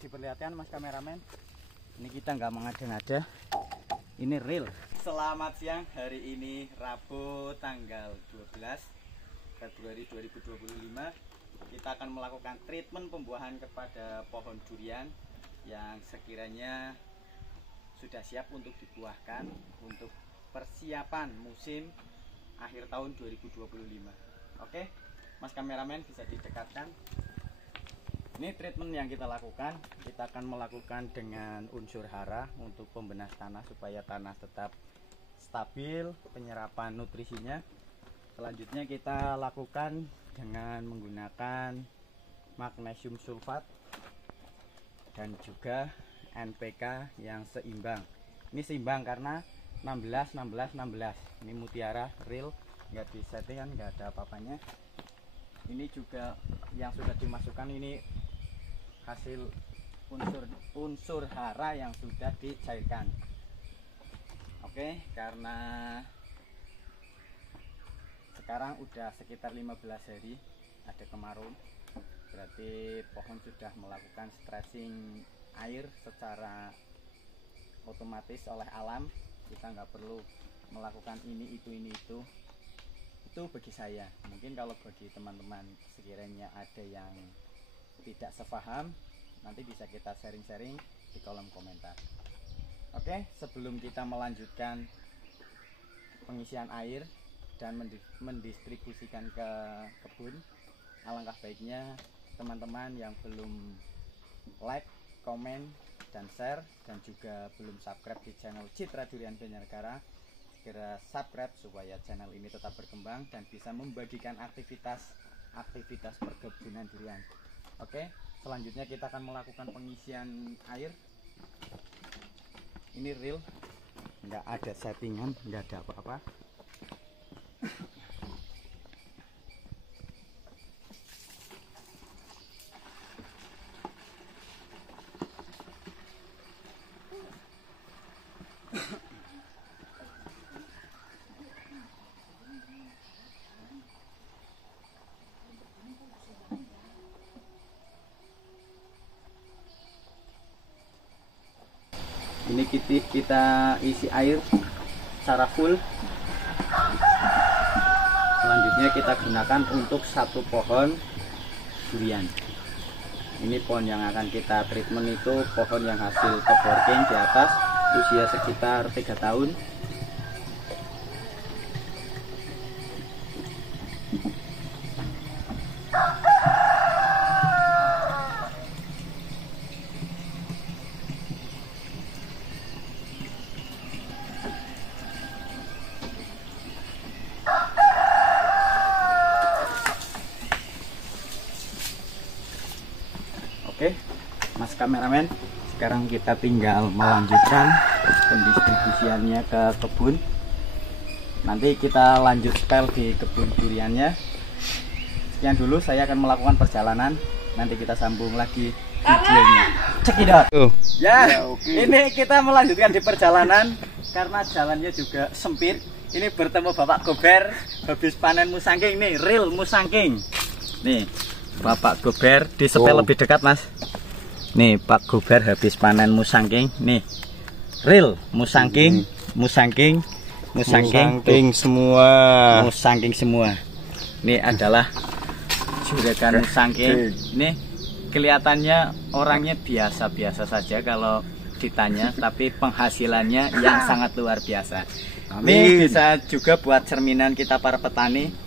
diperlihatkan Mas kameramen. Ini kita nggak mengada-ngada. Ini real. Selamat siang, hari ini Rabu tanggal 12 Februari 2025. Kita akan melakukan treatment pembuahan kepada pohon durian yang sekiranya sudah siap untuk dibuahkan untuk persiapan musim akhir tahun 2025. Oke, Mas kameramen bisa didekatkan. Ini treatment yang kita lakukan, kita akan melakukan dengan unsur hara untuk pembenas tanah supaya tanah tetap stabil penyerapan nutrisinya. Selanjutnya kita lakukan dengan menggunakan magnesium sulfat dan juga NPK yang seimbang. Ini seimbang karena 16, 16, 16. Ini mutiara real, nggak disettingan, nggak ada apa-apanya. Ini juga yang sudah dimasukkan ini hasil unsur hara yang sudah dicairkan. Oke, karena sekarang udah sekitar 15 hari ada kemarau, berarti pohon sudah melakukan stressing air secara otomatis oleh alam. Kita nggak perlu melakukan ini itu bagi saya. Mungkin kalau bagi teman-teman sekiranya ada yang tidak sepaham, nanti bisa kita sharing-sharing di kolom komentar. Oke, sebelum kita melanjutkan pengisian air dan mendistribusikan ke kebun, alangkah baiknya teman-teman yang belum like, komen, dan share, dan juga belum subscribe di channel Citra Durian Banjarnegara, segera subscribe supaya channel ini tetap berkembang dan bisa membagikan aktivitas perkebunan durian. Oke, selanjutnya kita akan melakukan pengisian air. Ini real, nggak ada settingan, nggak ada apa-apa. Ini kita isi air secara full. Selanjutnya kita gunakan untuk satu pohon durian. Ini pohon yang akan kita treatment itu pohon yang hasil top working di atas, usia sekitar 3 tahun. Oke, Mas kameramen, sekarang kita tinggal melanjutkan pendistribusiannya ke kebun. Nanti kita lanjut setel di kebun duriannya. Sekian dulu, saya akan melakukan perjalanan. Nanti kita sambung lagi videonya. Cekidot. Ya, okay. Ini kita melanjutkan di perjalanan karena jalannya juga sempit. Ini bertemu Bapak Gober habis panen musangking nih, real musangking. Nih. Bapak Gober di setel lebih dekat, Mas. Nih Pak Gober habis panen musangking. Nih real musangking, musangking semua. Ini adalah juragan musangking. Ini kelihatannya orangnya biasa-biasa saja kalau ditanya, tapi penghasilannya yang sangat luar biasa. Ini bisa juga buat cerminan kita para petani.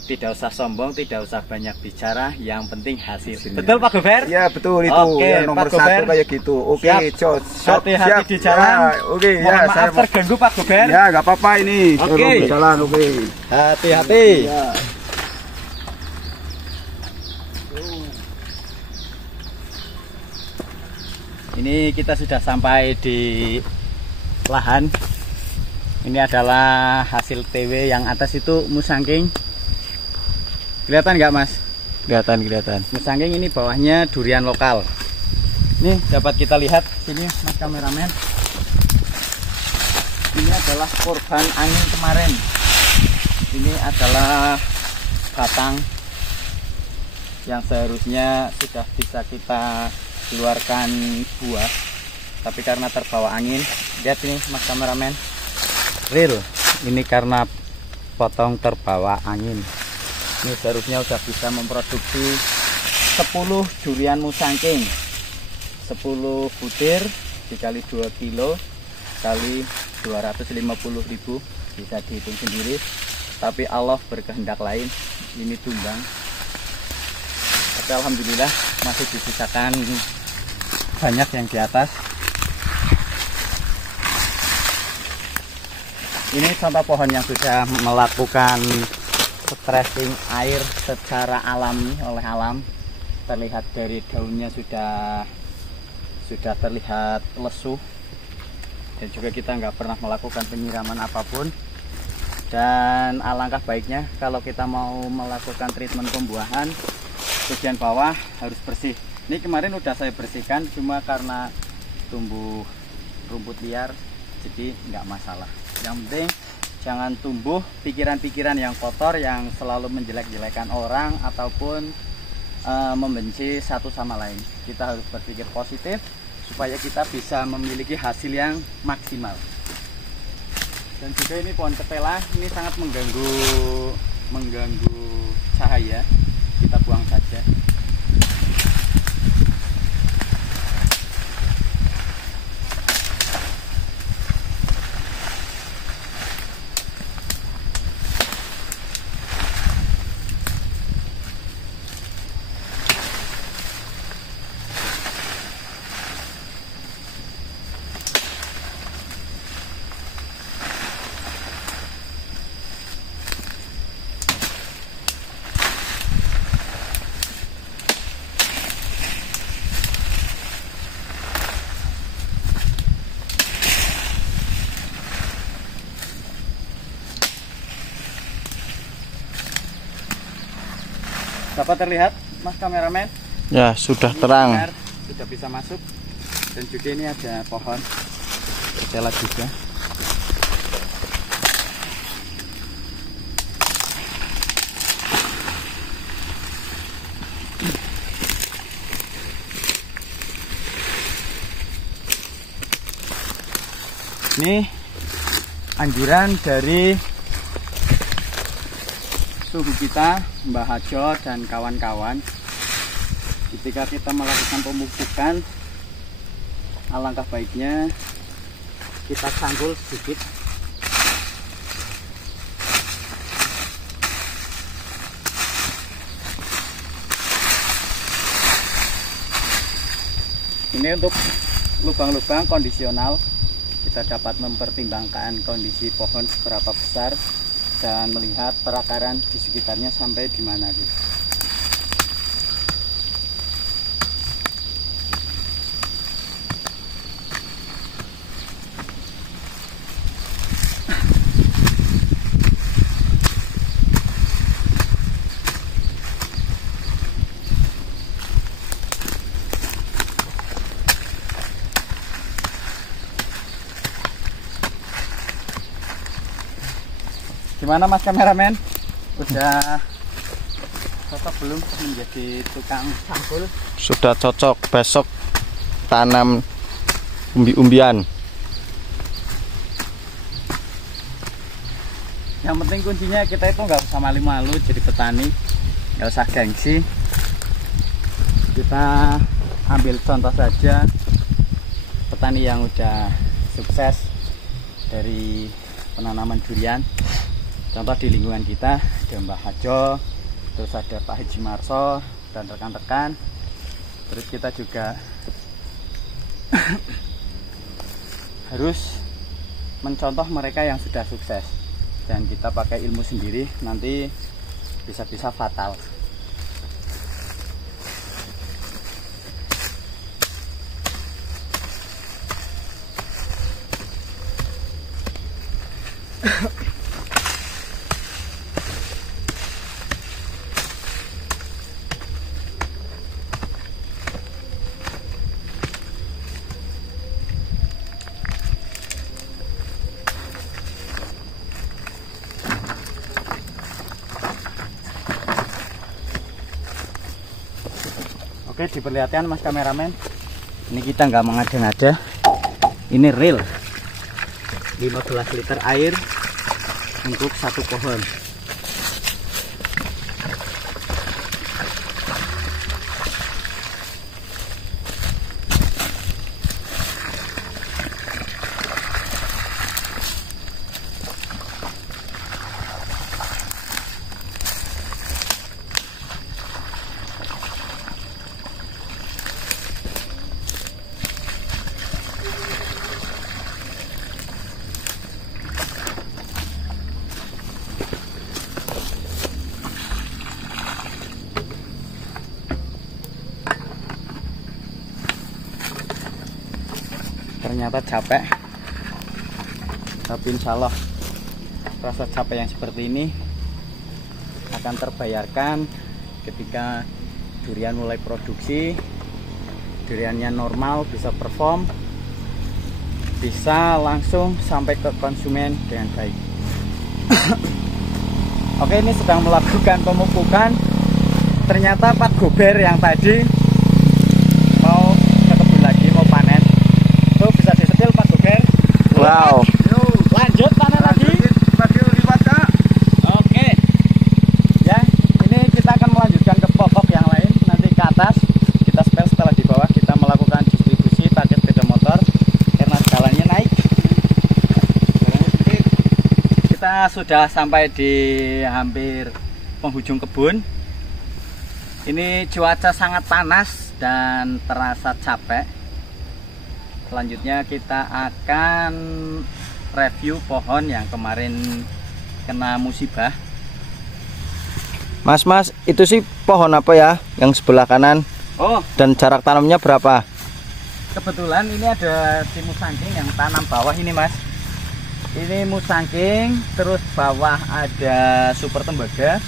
Tidak usah sombong, tidak usah banyak bicara, yang penting hasil. Betul Pak Gober? Ya betul itu. Oke, ya, nomor Pak Gober, 1 kayak gitu. Oke, hati-hati di jalan. Ya, oke, mohon ya, maaf terganggu Pak Gober. Ya nggak apa-apa ini. Oke. Jalan, oke. Hati-hati. Ya. Ini kita sudah sampai di lahan. Ini adalah hasil TW yang atas itu musangking. Kelihatan nggak, Mas? Kelihatan. Musangking ini bawahnya durian lokal. Ini dapat kita lihat sini, Mas kameramen. Ini adalah korban angin kemarin. Ini adalah batang yang seharusnya sudah bisa kita keluarkan buah, tapi karena terbawa angin. Lihat ini Mas kameramen, real ini karena potong terbawa angin. Ini seharusnya udah bisa memproduksi 10 durian musangking, 10 butir dikali 2 kilo kali 250.000, bisa dihitung sendiri. Tapi Allah berkehendak lain, ini tumbang. Tapi alhamdulillah masih disisakan banyak yang di atas. Ini contoh pohon yang sudah melakukan stressing air secara alami oleh alam. Terlihat dari daunnya sudah terlihat lesu, dan juga kita nggak pernah melakukan penyiraman apapun. Dan alangkah baiknya kalau kita mau melakukan treatment pembuahan, bagian bawah harus bersih. Ini kemarin udah saya bersihkan, cuma karena tumbuh rumput liar jadi nggak masalah. Yang penting jangan tumbuh pikiran-pikiran yang kotor, yang selalu menjelek-jelekan orang ataupun membenci satu sama lain. Kita harus berpikir positif supaya kita bisa memiliki hasil yang maksimal. Dan juga ini pohon ketela ini sangat mengganggu cahaya. Kita buang saja. Dapat terlihat Mas kameramen? Ya, sudah Ini terang. sudah bisa masuk. Dan juga ini ada pohon ketela juga. Ini anjuran dari suhu kita, Mbah Hajo dan kawan-kawan. Ketika kita melakukan pemupukan, alangkah baiknya kita sanggul sedikit. Ini untuk lubang-lubang kondisional, kita dapat mempertimbangkan kondisi pohon seberapa besar dan melihat perakaran di sekitarnya sampai di mana gitu. Gimana Mas kameramen? Udah cocok belum menjadi tukang sanggul? Sudah cocok, besok tanam umbi-umbian. Yang penting kuncinya kita itu nggak usah malu-malu jadi petani, nggak usah gengsi. Kita ambil contoh saja petani yang udah sukses dari penanaman durian. Contoh di lingkungan kita ada Mbah Hajo, terus ada Pak Haji Marso dan rekan-rekan. Terus kita juga harus mencontoh mereka yang sudah sukses. Dan kita pakai ilmu sendiri, nanti bisa-bisa fatal. Oke, diperlihatkan Mas kameramen. Ini kita nggak mengada-ngada. Ini real 15 liter air untuk satu pohon. Ternyata capek, tapi insya Allah rasa capek yang seperti ini akan terbayarkan ketika durian mulai produksi, duriannya normal, bisa perform, bisa langsung sampai ke konsumen dengan baik. Oke, ini sedang melakukan pemupukan. Ternyata Pak Gober yang tadi mau ke kebun lagi, mau panen. Tuh bisa disetil Pak Gober. Wow. Lanjut panen lagi. Oke. Ya, ini kita akan melanjutkan ke pokok yang lain. Nanti ke atas kita setel, setelah di bawah kita melakukan distribusi pakai sepeda motor karena jalannya naik. Kita sudah sampai di hampir penghujung kebun. Ini cuaca sangat panas dan terasa capek. Selanjutnya kita akan review pohon yang kemarin kena musibah. Mas, itu sih pohon apa ya yang sebelah kanan? Oh, Dan jarak tanamnya berapa? kebetulan ini ada si musangking yang tanam bawah ini, Mas. Ini musangking, terus bawah ada super tembaga,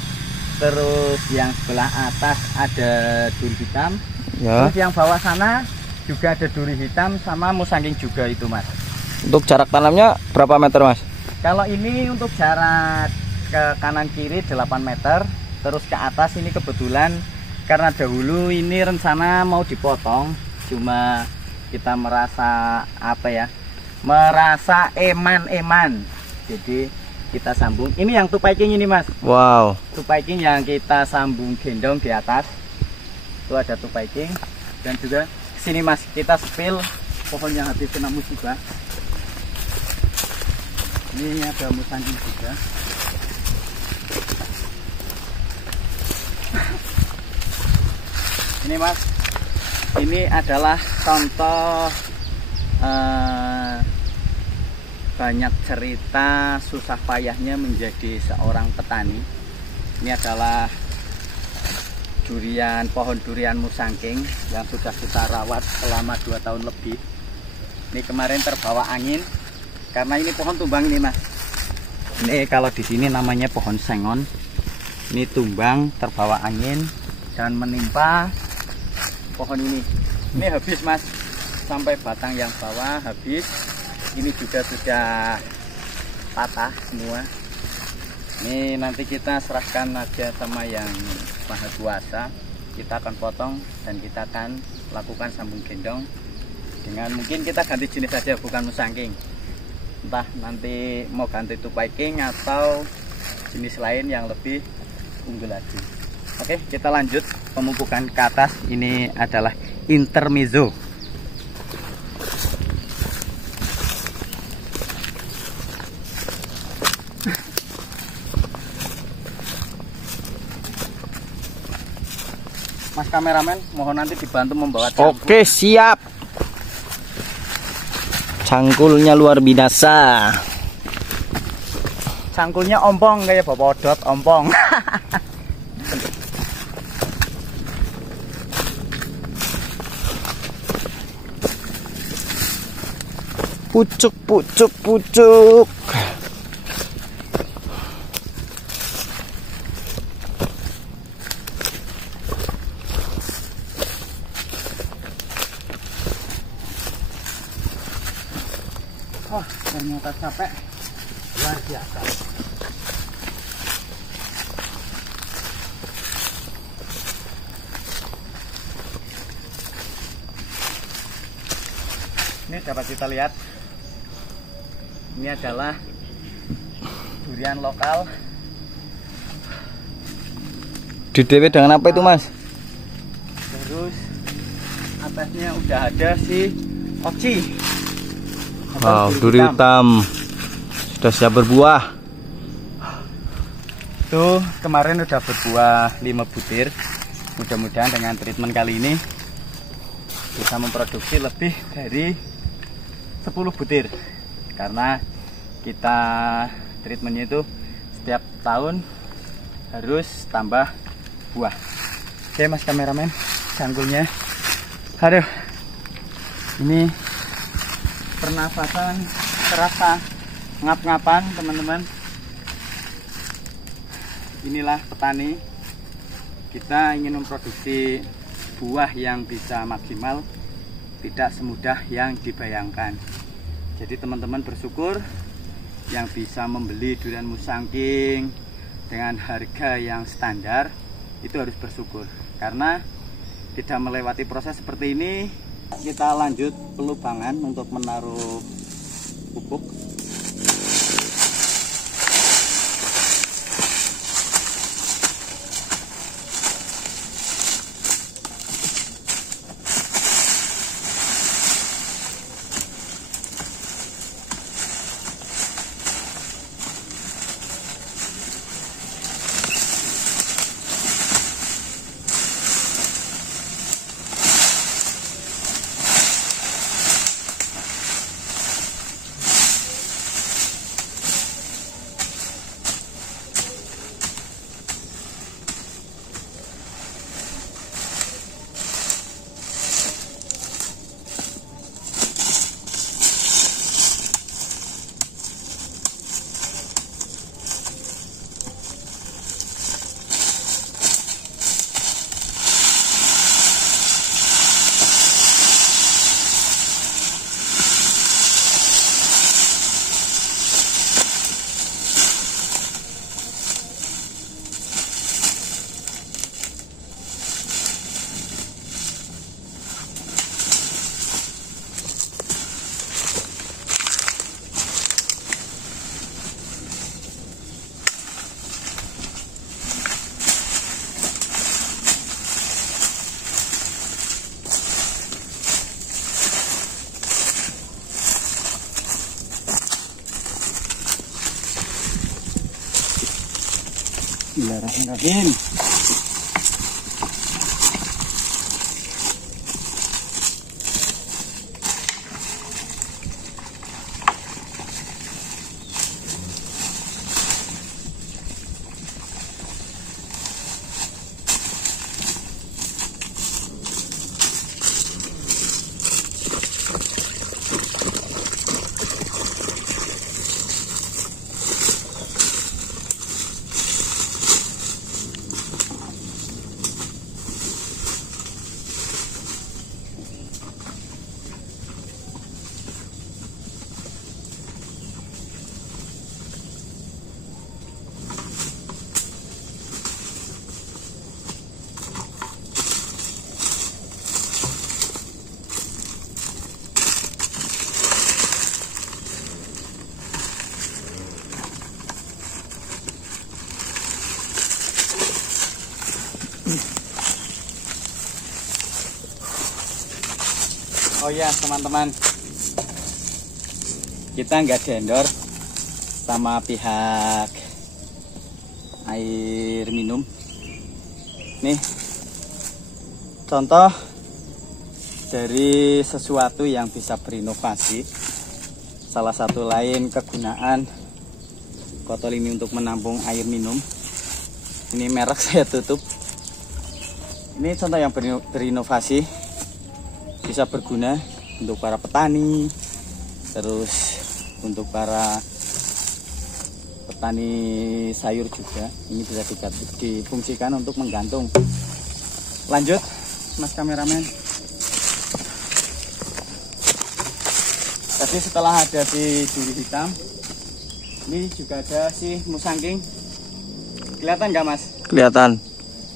terus yang sebelah atas ada duri hitam, Ya. terus yang bawah sana juga ada duri hitam sama musangking juga itu, Mas. Untuk jarak tanamnya berapa meter, Mas? Kalau ini untuk jarak ke kanan kiri 8 meter, terus ke atas ini kebetulan karena dahulu ini rencana mau dipotong, cuma kita merasa apa ya? Merasa eman. Jadi kita sambung. Ini yang tupai king ini, Mas. Wow. Tupai king yang kita sambung gendong di atas. Itu ada tupai king dan juga sini, Mas, kita spill pohon yang habis kena musibah. Ini ada musangking juga. Ini, Mas, ini adalah contoh banyak cerita susah payahnya menjadi seorang petani. Ini adalah durian, pohon durian musangking yang sudah kita rawat selama 2 tahun lebih. Ini kemarin terbawa angin karena ini pohon tumbang ini, Mas. Ini kalau di sini namanya pohon sengon. Ini tumbang terbawa angin dan menimpa pohon ini. Ini habis, Mas, sampai batang yang bawah habis. Ini juga sudah patah semua. Ini nanti kita serahkan aja sama yang Maha Kuasa. Kita akan potong dan kita akan lakukan sambung gendong dengan mungkin kita ganti jenis saja, bukan musangking. Entah nanti mau ganti tupai king atau jenis lain yang lebih unggul lagi. Oke, kita lanjut pemupukan ke atas. Ini adalah intermezzo. Mas kameramen, mohon nanti dibantu membawa cangkul. Oke, siap. Cangkulnya luar biasa. Cangkulnya ompong kayak Bapak Odot, ompong. Pucuk. Wah, ternyata capek luar biasa. Ini dapat kita lihat, ini adalah durian lokal. Di DW dengan apa itu Mas? Terus atasnya udah ada si oci. Wow, duri hitam sudah siap berbuah. Tuh kemarin udah berbuah 5 butir. Mudah-mudahan dengan treatment kali ini bisa memproduksi lebih dari 10 butir, karena kita treatmentnya itu setiap tahun harus tambah buah. Oke Mas kameramen, cangkulnya. Aduh, ini pernafasan terasa ngap-ngapan teman-teman. Inilah petani, kita ingin memproduksi buah yang bisa maksimal, tidak semudah yang dibayangkan. Jadi teman-teman bersyukur yang bisa membeli durian Musangking dengan harga yang standar, itu harus bersyukur, karena tidak melewati proses seperti ini. Kita lanjut pelubangan untuk menaruh pupuk. Bismillahirrahmanirrahim. Oh ya teman-teman, kita nggak vendor sama pihak air minum. Nih contoh dari sesuatu yang bisa berinovasi. Salah satu lain kegunaan botol ini untuk menampung air minum. Ini merek saya tutup. Ini contoh yang berinovasi, bisa berguna untuk para petani, terus untuk para petani sayur juga. Ini bisa difungsikan untuk menggantung. Lanjut Mas kameramen. Tadi setelah ada si duri hitam, ini juga ada si Musangking. Kelihatan nggak Mas? Kelihatan.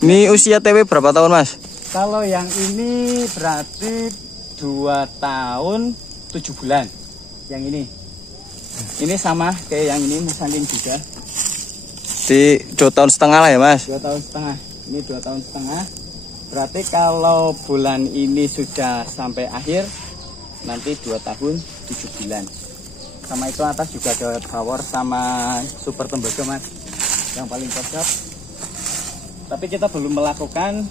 Ini usia TW berapa tahun Mas? Kalau yang ini berarti 2 tahun 7 bulan. Yang ini sama kayak yang ini musangking juga. Di 2 tahun setengah lah ya Mas. 2 tahun setengah. Ini 2 tahun setengah. Berarti kalau bulan ini sudah sampai akhir, nanti 2 tahun 7 bulan. Sama itu atas juga ada power sama super tembaga Mas, yang paling cocok. Tapi kita belum melakukan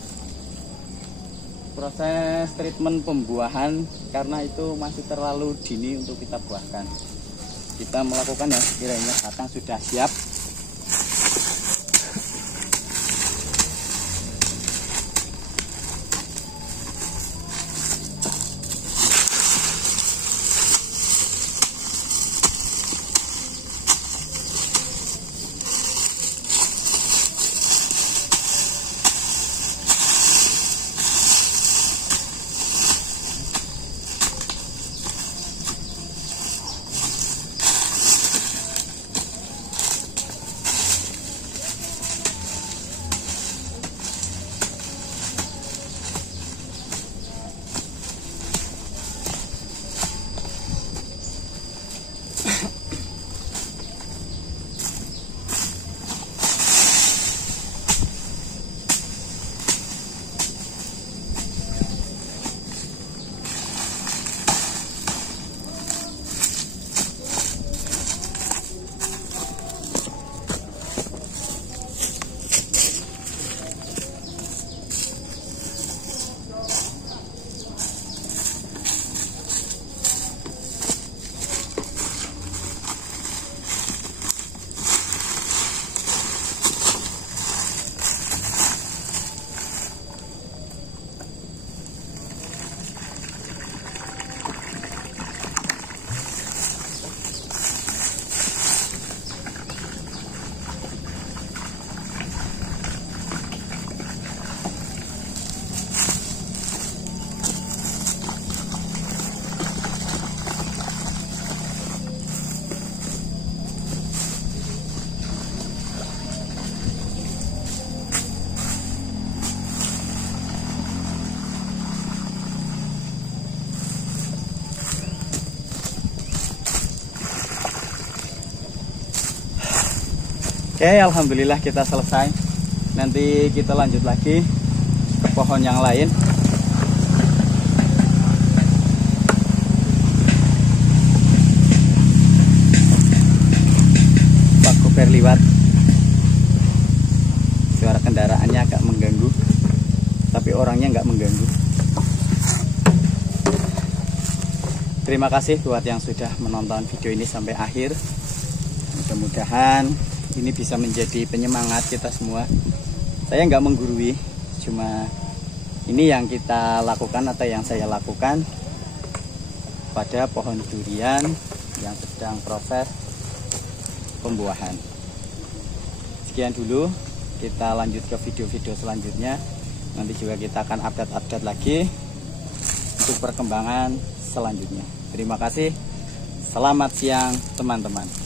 proses treatment pembuahan karena itu masih terlalu dini untuk kita buahkan. Kita melakukan yang sekiranya batang sudah siap. Oke, alhamdulillah kita selesai. Nanti kita lanjut lagi ke pohon yang lain. Pak Koper liwat. Suara kendaraannya agak mengganggu, tapi orangnya nggak mengganggu. Terima kasih buat yang sudah menonton video ini sampai akhir. Mudah-mudahan ini bisa menjadi penyemangat kita semua. Saya nggak menggurui, cuma ini yang kita lakukan atau yang saya lakukan pada pohon durian yang sedang proses pembuahan. Sekian dulu, kita lanjut ke video-video selanjutnya. Nanti juga kita akan update-update lagi untuk perkembangan selanjutnya. Terima kasih. Selamat siang teman-teman.